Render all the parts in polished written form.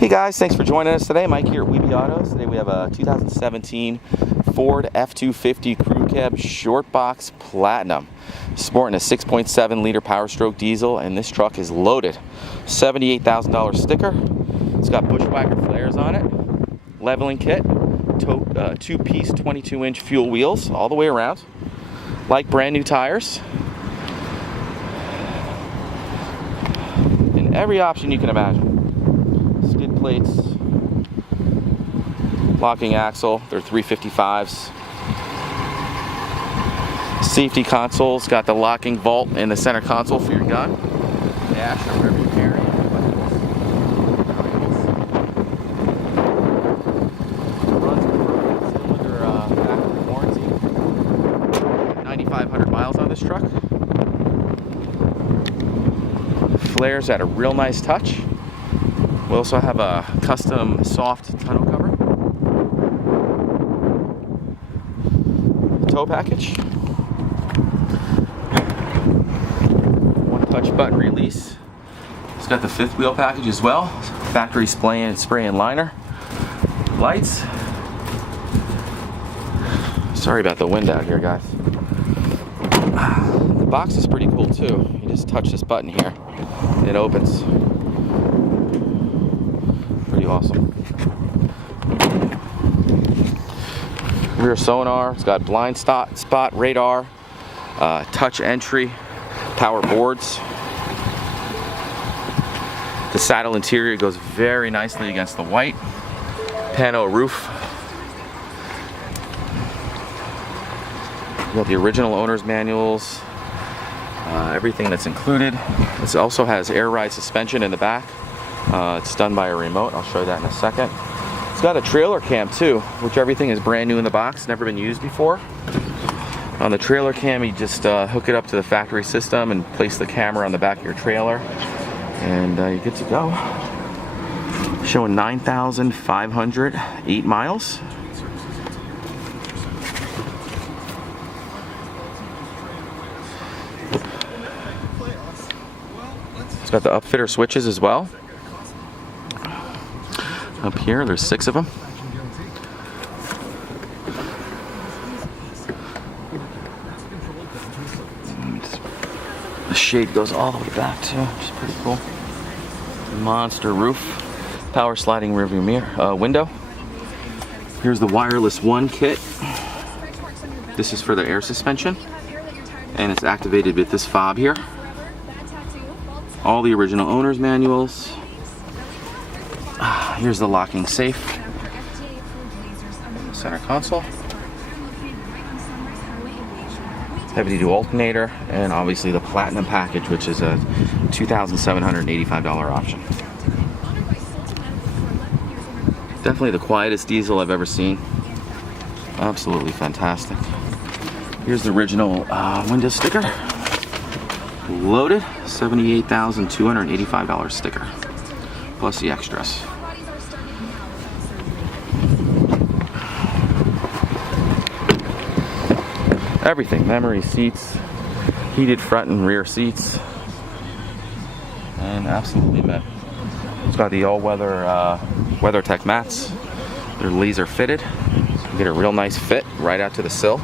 Hey guys, thanks for joining us today. Mike here at WeBe Autos. Today we have a 2017 Ford F250 Crew Cab Short Box Platinum, sporting a 6.7 liter Power Stroke diesel, and this truck is loaded. $78,000 sticker. It's got bushwhacker flares on it, leveling kit, two-piece 22-inch fuel wheels all the way around, like brand new tires, and every option you can imagine. Skid plates, locking axle, they're 355s. Safety consoles, got the locking vault in the center console for your gun, dash, or wherever you carry. Runs still under active warranty. 9,500 miles on this truck. Flares at a real nice touch. We also have a custom soft tonneau cover. Tow package. One-touch button release. It's got the fifth wheel package as well. Factory spray and liner. Lights. Sorry about the wind out here, guys. The box is pretty cool too. You just touch this button here. It opens. Pretty awesome. Rear sonar. It's got blind spot radar, touch entry, power boards. The saddle interior goes very nicely against the white. Pano roof. You got the original owner's manuals. Everything that's included. It also has air ride suspension in the back. It's done by a remote. I'll show you that in a second. It's got a trailer cam too, which everything is brand new in the box, never been used before. On the trailer cam, you just hook it up to the factory system and place the camera on the back of your trailer, and you're good to go. Showing 9,508 miles. It's got the Upfitter switches as well. Up here, there's 6 of them. The shade goes all the way back too, which is pretty cool. Monster roof. Power sliding rearview mirror, window. Here's the wireless one kit. This is for the air suspension, and it's activated with this fob here. All the original owner's manuals. Here's the locking safe. Center console. Heavy duty alternator, and obviously the Platinum package, which is a $2,785 option. Definitely the quietest diesel I've ever seen. Absolutely fantastic. Here's the original window sticker. Loaded, $78,285 sticker, plus the extras. Everything, memory seats, heated front and rear seats, and absolutely mint. It's got the all-weather WeatherTech mats. They're laser fitted. You get a real nice fit right out to the sill.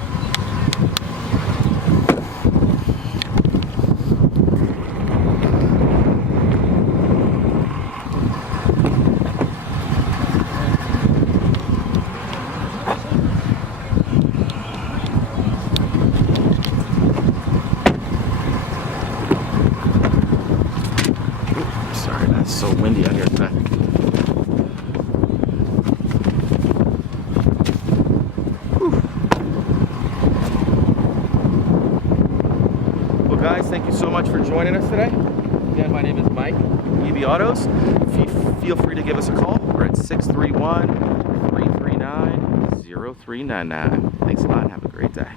It's so windy out here today. Well guys, thank you so much for joining us today. Again, my name is Mike, WeBe Autos. Feel free to give us a call. We're at 631-339-0399. Thanks a lot and have a great day.